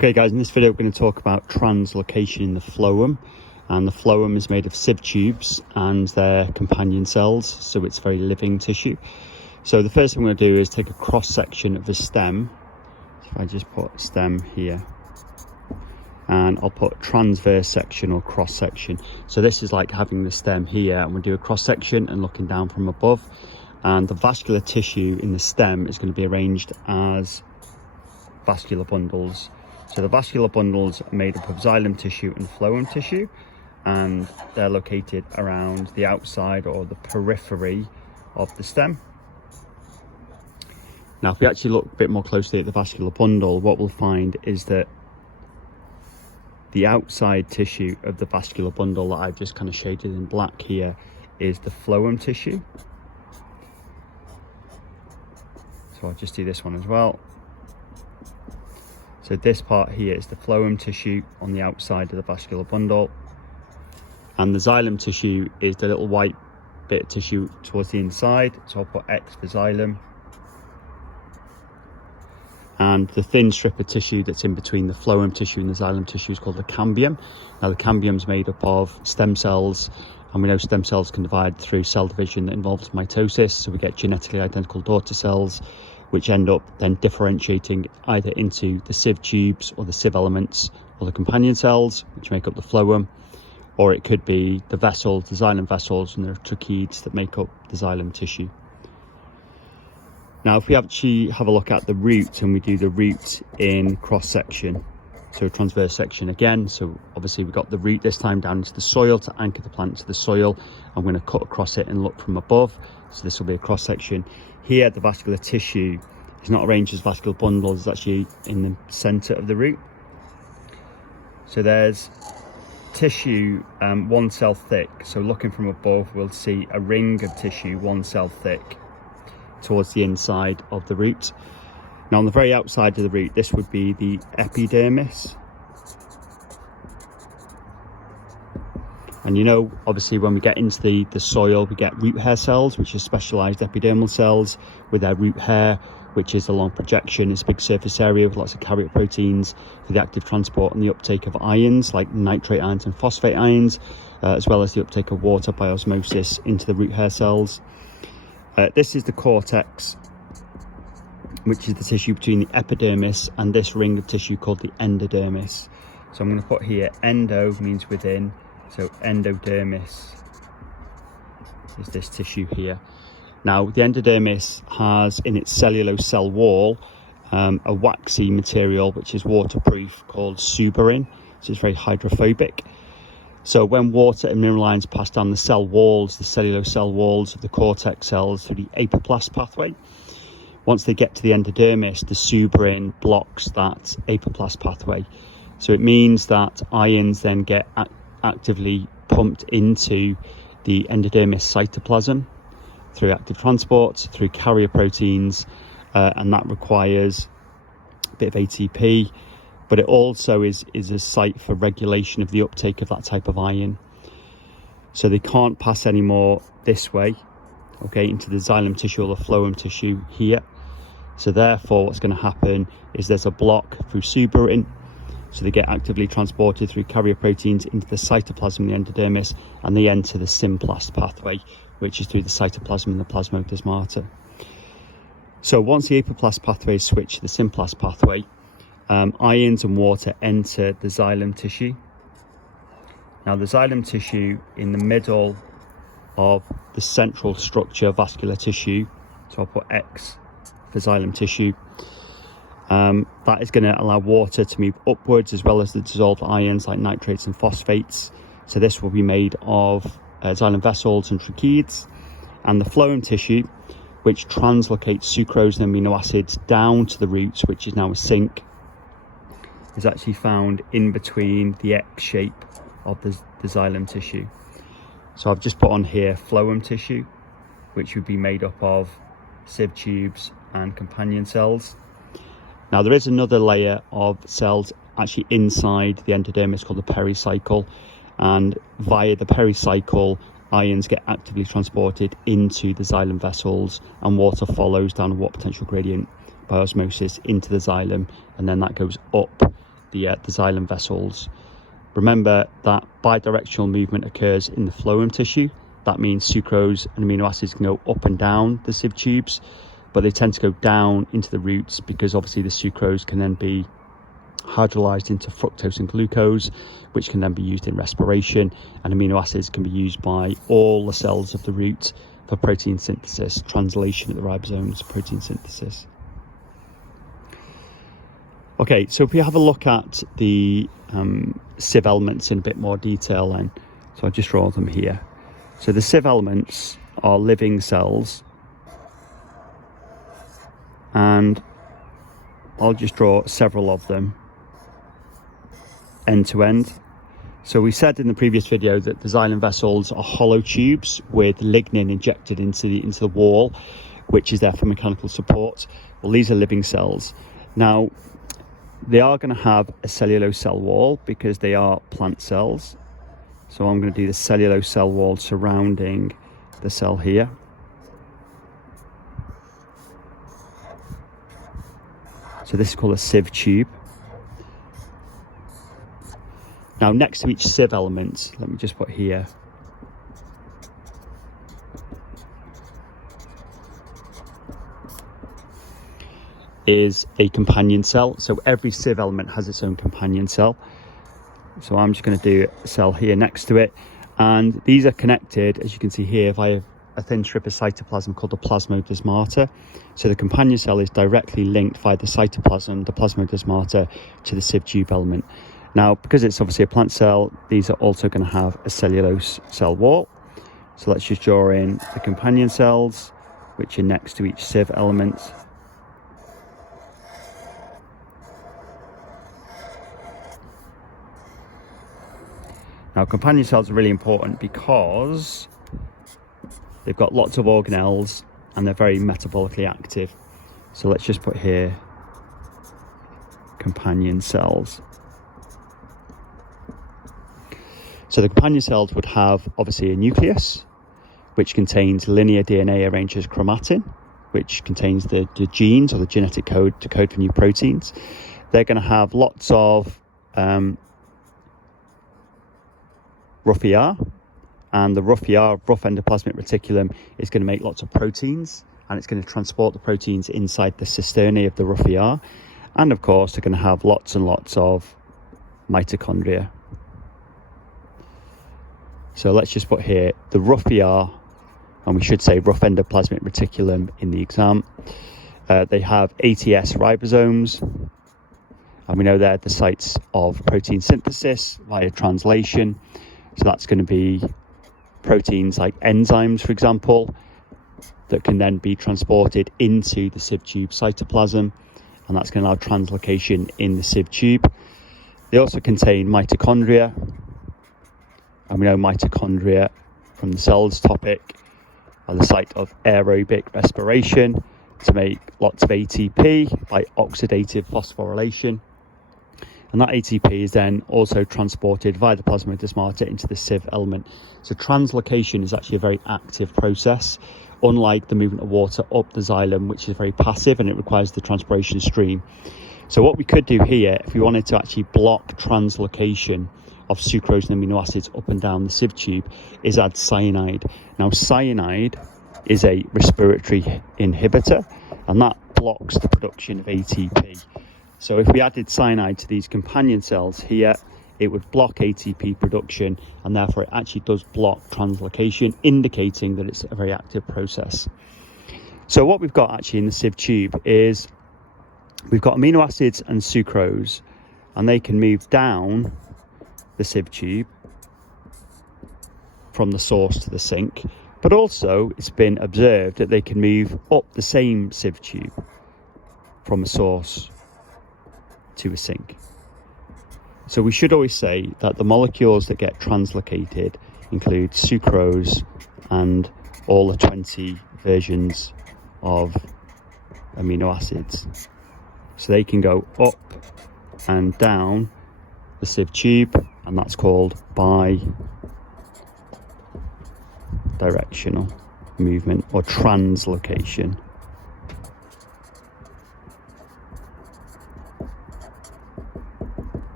Okay guys, in this video we're going to talk about translocation in the phloem. And the phloem is made of sieve tubes and their companion cells, so it's very living tissue. So the first thing we're going to do is take a cross section of the stem. So if I just put stem here, and I'll put transverse section or cross section. So this is like having the stem here, and we'll do a cross section and looking down from above. And the vascular tissue in the stem is going to be arranged as vascular bundles. So the vascular bundles are made up of xylem tissue and phloem tissue, and they're located around the outside or the periphery of the stem. Now, if we actually look a bit more closely at the vascular bundle, what we'll find is that the outside tissue of the vascular bundle that I've just kind of shaded in black here is the phloem tissue. So I'll just do this one as well. So this part here is the phloem tissue on the outside of the vascular bundle, and the xylem tissue is the little white bit of tissue towards the inside, so I'll put X for xylem. And the thin strip of tissue that's in between the phloem tissue and the xylem tissue is called the cambium. Now the cambium is made up of stem cells, and we know stem cells can divide through cell division that involves mitosis, so we get genetically identical daughter cells, which end up then differentiating either into the sieve tubes or the sieve elements or the companion cells, which make up the phloem, or it could be the vessels, the xylem vessels, and the tracheids that make up the xylem tissue. Now, if we actually have a look at the root, and we do the root in cross section, so transverse section again, so obviously we've got the root this time down into the soil to anchor the plant to the soil. I'm going to cut across it and look from above, so this will be a cross section. Here the vascular tissue is not arranged as vascular bundles, it's actually in the center of the root. So there's tissue 1 cell thick, so looking from above we'll see a ring of tissue 1 cell thick towards the inside of the root. Now on the very outside of the root, this would be the epidermis. And you know, obviously when we get into the soil, we get root hair cells, which are specialized epidermal cells with their root hair, which is a long projection. It's a big surface area with lots of carrier proteins for the active transport and the uptake of ions like nitrate ions and phosphate ions, as well as the uptake of water by osmosis into the root hair cells. This is the cortex, which is the tissue between the epidermis and this ring of tissue called the endodermis. So I'm going to put here endo means within, so endodermis is this tissue here. Now the endodermis has in its cellulose cell wall a waxy material which is waterproof called suberin, so it's very hydrophobic. So when water and mineral ions pass down the cell walls, the cellulose cell walls of the cortex cells through the apoplast pathway, once they get to the endodermis, the suberin blocks that apoplast pathway. So it means that ions then get actively pumped into the endodermis cytoplasm through active transport, through carrier proteins, and that requires a bit of ATP, but it also is a site for regulation of the uptake of that type of ion. So they can't pass any more this way, okay, into the xylem tissue or the phloem tissue here. So therefore what's going to happen is there's a block through suberin, so they get actively transported through carrier proteins into the cytoplasm of the endodermis, and they enter the symplast pathway, which is through the cytoplasm and the plasmodesmata. So once the apoplast pathway is switched to the symplast pathway, ions and water enter the xylem tissue. Now the xylem tissue in the middle of the central structure of vascular tissue, so I'll put X for xylem tissue, that is going to allow water to move upwards as well as the dissolved ions like nitrates and phosphates. So this will be made of xylem vessels and tracheids. And the phloem tissue, which translocates sucrose and amino acids down to the roots, which is now a sink, is actually found in between the X shape of the xylem tissue. So I've just put on here phloem tissue, which would be made up of sieve tubes and companion cells. Now there is another layer of cells actually inside the endodermis called the pericycle, and via the pericycle ions get actively transported into the xylem vessels, and water follows down a water potential gradient by osmosis into the xylem, and then that goes up the xylem vessels. Remember that bidirectional movement occurs in the phloem tissue. That means sucrose and amino acids can go up and down the sieve tubes, but they tend to go down into the roots because obviously the sucrose can then be hydrolyzed into fructose and glucose, which can then be used in respiration, and amino acids can be used by all the cells of the root for protein synthesis, translation at the ribosomes, protein synthesis. Okay, so if we have a look at the sieve elements in a bit more detail then, so I'll just draw them here. So the sieve elements are living cells, and I'll just draw several of them end to end. So we said in the previous video that the xylem vessels are hollow tubes with lignin injected into the wall, which is there for mechanical support. Well, these are living cells. Now, they are going to have a cellulose cell wall because they are plant cells. So I'm going to do the cellulose cell wall surrounding the cell here. So this is called a sieve tube. Now, next to each sieve element, let me just put here, is a companion cell. So every sieve element has its own companion cell. So I'm just going to do a cell here next to it. And these are connected, as you can see here, via a thin strip of cytoplasm called the plasmodesmata. So the companion cell is directly linked via the cytoplasm, the plasmodesmata, to the sieve tube element. Now, because it's obviously a plant cell, these are also going to have a cellulose cell wall. So let's just draw in the companion cells, which are next to each sieve element. Now, companion cells are really important because they've got lots of organelles and they're very metabolically active. So let's just put here companion cells. So the companion cells would have obviously a nucleus, which contains linear DNA arranged as chromatin, which contains the genes or the genetic code to code for new proteins. They're going to have lots of rough ER, and the rough ER, rough endoplasmic reticulum, is going to make lots of proteins, and it's going to transport the proteins inside the cisternae of the rough ER. And of course, they're going to have lots and lots of mitochondria. So let's just put here the rough ER, and we should say rough endoplasmic reticulum in the exam. They have ATS ribosomes, and we know they're the sites of protein synthesis via translation. So that's going to be proteins like enzymes, for example, that can then be transported into the sieve tube cytoplasm, and that's going to allow translocation in the sieve tube. They also contain mitochondria, and we know mitochondria from the cells topic are the site of aerobic respiration to make lots of ATP by oxidative phosphorylation. And that ATP is then also transported via the plasmodesmata into the sieve element. So translocation is actually a very active process, unlike the movement of water up the xylem, which is very passive and it requires the transpiration stream. So what we could do here, if we wanted to actually block translocation of sucrose and amino acids up and down the sieve tube, is add cyanide. Now, cyanide is a respiratory inhibitor, and that blocks the production of ATP. So if we added cyanide to these companion cells here, it would block ATP production, and therefore it actually does block translocation, indicating that it's a very active process. So what we've got actually in the sieve tube is we've got amino acids and sucrose, and they can move down the sieve tube from the source to the sink, but also it's been observed that they can move up the same sieve tube from a source to a sink. So we should always say that the molecules that get translocated include sucrose and all the 20 versions of amino acids. So they can go up and down the sieve tube, and that's called bi-directional movement or translocation.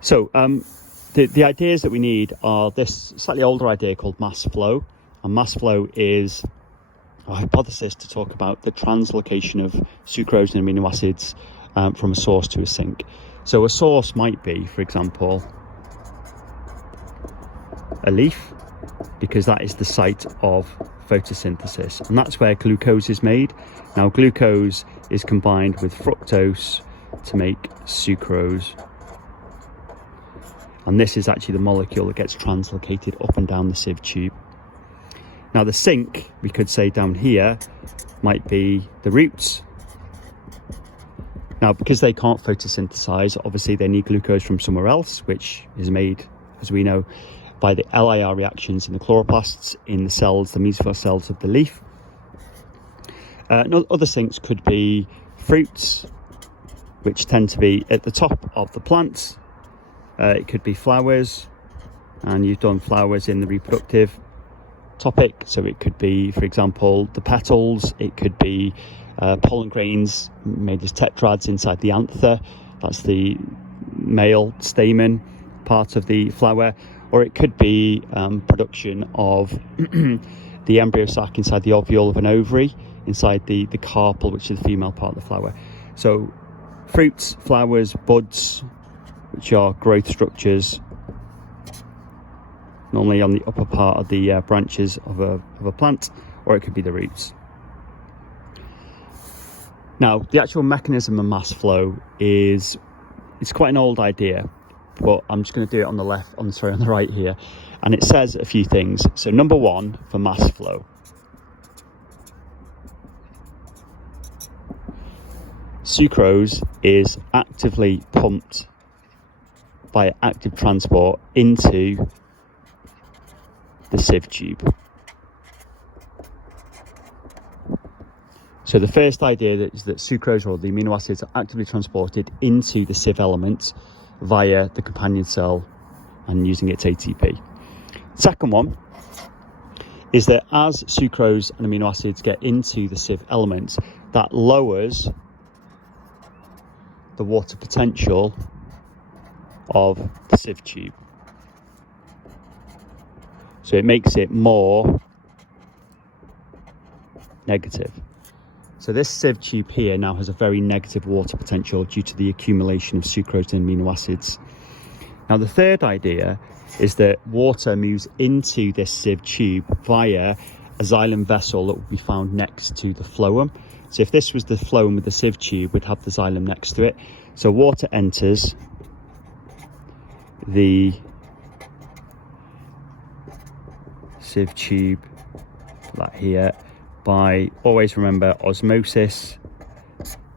So the ideas that we need are this slightly older idea called mass flow. And mass flow is a hypothesis to talk about the translocation of sucrose and amino acids from a source to a sink. So a source might be, for example, a leaf, because that is the site of photosynthesis, and that's where glucose is made. Now glucose is combined with fructose to make sucrose, and this is actually the molecule that gets translocated up and down the sieve tube. Now the sink, we could say down here, might be the roots. Now because they can't photosynthesize, obviously they need glucose from somewhere else, which is made, as we know, by the LIR reactions in the chloroplasts in the cells, the mesophyll cells of the leaf. Other sinks could be fruits, which tend to be at the top of the plants. It could be flowers, and you've done flowers in the reproductive topic, so it could be, for example, the petals. It could be pollen grains made as tetrads inside the anther, that's the male stamen part of the flower. Or it could be production of the embryo sac inside the ovule of an ovary, inside the carpel, which is the female part of the flower. So fruits, flowers, buds, which are growth structures, normally on the upper part of the branches of a plant, or it could be the roots. Now, the actual mechanism of mass flow it's quite an old idea, but I'm just going to do it on the right here, and it says a few things. So number one, for mass flow, sucrose is actively pumped by active transport into the sieve tube. So the first idea is that sucrose, or the amino acids, are actively transported into the sieve element via the companion cell and using its ATP. Second one is that as sucrose and amino acids get into the sieve element, that lowers the water potential of the sieve tube. So it makes it more negative. So this sieve tube here now has a very negative water potential due to the accumulation of sucrose and amino acids. Now the third idea is that water moves into this sieve tube via a xylem vessel that will be found next to the phloem. So if this was the phloem with the sieve tube, we'd have the xylem next to it. So water enters the sieve tube, put that here, by, always remember, osmosis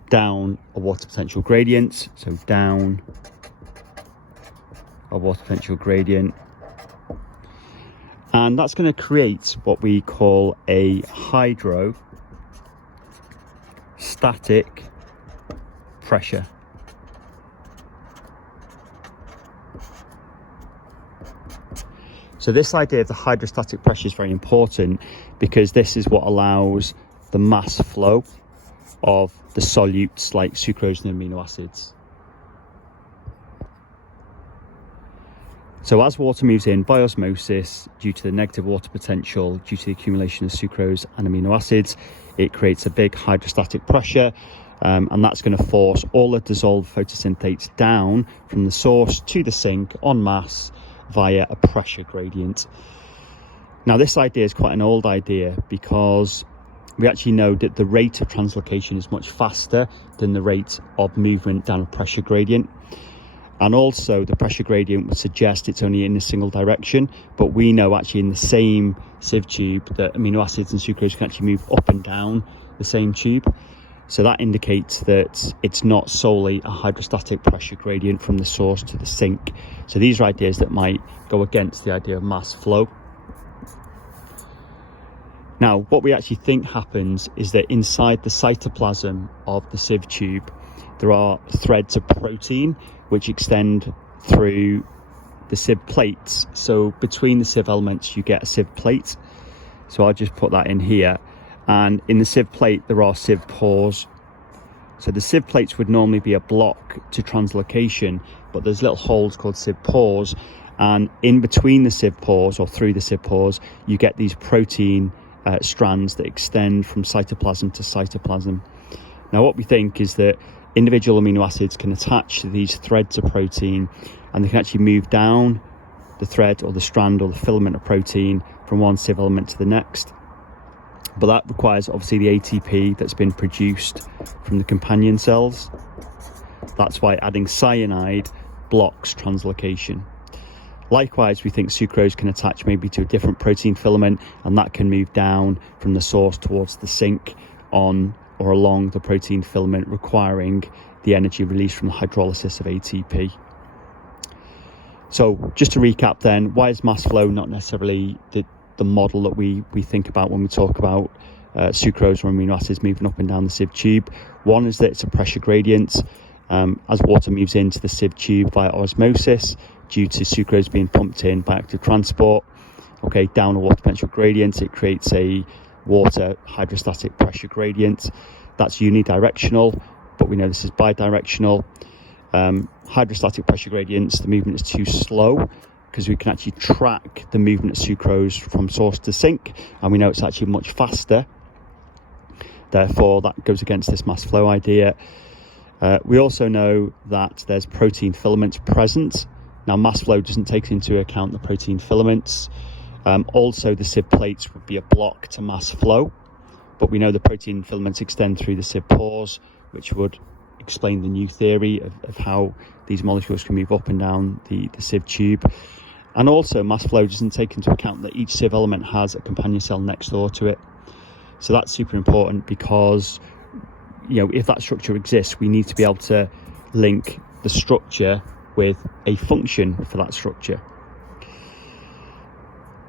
down a water potential gradient. So down a water potential gradient, and that's going to create what we call a hydrostatic pressure. So this idea of the hydrostatic pressure is very important, because this is what allows the mass flow of the solutes like sucrose and amino acids. So as water moves in by osmosis, due to the negative water potential, due to the accumulation of sucrose and amino acids, it creates a big hydrostatic pressure, and that's going to force all the dissolved photosynthates down from the source to the sink en masse via a pressure gradient. Now this idea is quite an old idea, because we actually know that the rate of translocation is much faster than the rate of movement down a pressure gradient, and also the pressure gradient would suggest it's only in a single direction, but we know actually in the same sieve tube that amino acids and sucrose can actually move up and down the same tube. So that indicates that it's not solely a hydrostatic pressure gradient from the source to the sink. So these are ideas that might go against the idea of mass flow. Now, what we actually think happens is that inside the cytoplasm of the sieve tube, there are threads of protein which extend through the sieve plates. So between the sieve elements, you get a sieve plate. So I'll just put that in here. And in the sieve plate, there are sieve pores. So the sieve plates would normally be a block to translocation, but there's little holes called sieve pores, and in between the sieve pores, or through the sieve pores, you get these protein strands that extend from cytoplasm to cytoplasm. Now what we think is that individual amino acids can attach to these threads of protein, and they can actually move down the thread or the strand or the filament of protein from one sieve element to the next. But that requires obviously the ATP that's been produced from the companion cells. That's why adding cyanide blocks translocation. Likewise, we think sucrose can attach maybe to a different protein filament, and that can move down from the source towards the sink on or along the protein filament, requiring the energy released from the hydrolysis of ATP. So just to recap then, why is mass flow not necessarily the model that we think about when we talk about sucrose or amino acids moving up and down the sieve tube? One is that it's a pressure gradient. As water moves into the sieve tube via osmosis, due to sucrose being pumped in by active transport, down a water potential gradient, it creates a water hydrostatic pressure gradient. That's unidirectional, but we know this is bidirectional. Hydrostatic pressure gradients, the movement is too slow, because we can actually track the movement of sucrose from source to sink, and we know it's actually much faster. Therefore, that goes against this mass flow idea. We also know that there's protein filaments present. Now, mass flow doesn't take into account the protein filaments. Also, the sieve plates would be a block to mass flow, but we know the protein filaments extend through the sieve pores, which would explain the new theory of how these molecules can move up and down the sieve tube. And also, mass flow doesn't take into account that each sieve element has a companion cell next door to it. So that's super important, because if that structure exists, we need to be able to link the structure with a function for that structure.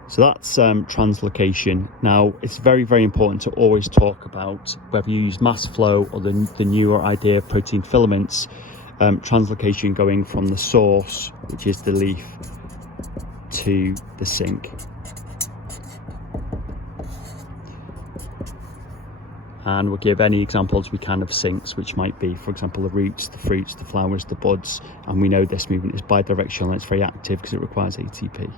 So that's translocation. Now, it's very, very important to always talk about whether you use mass flow or the newer idea of protein filaments, translocation going from the source, which is the leaf, to the sink. And we'll give any examples we can of sinks, which might be, for example, the roots, the fruits, the flowers, the buds. And we know this movement is bidirectional and it's very active because it requires ATP.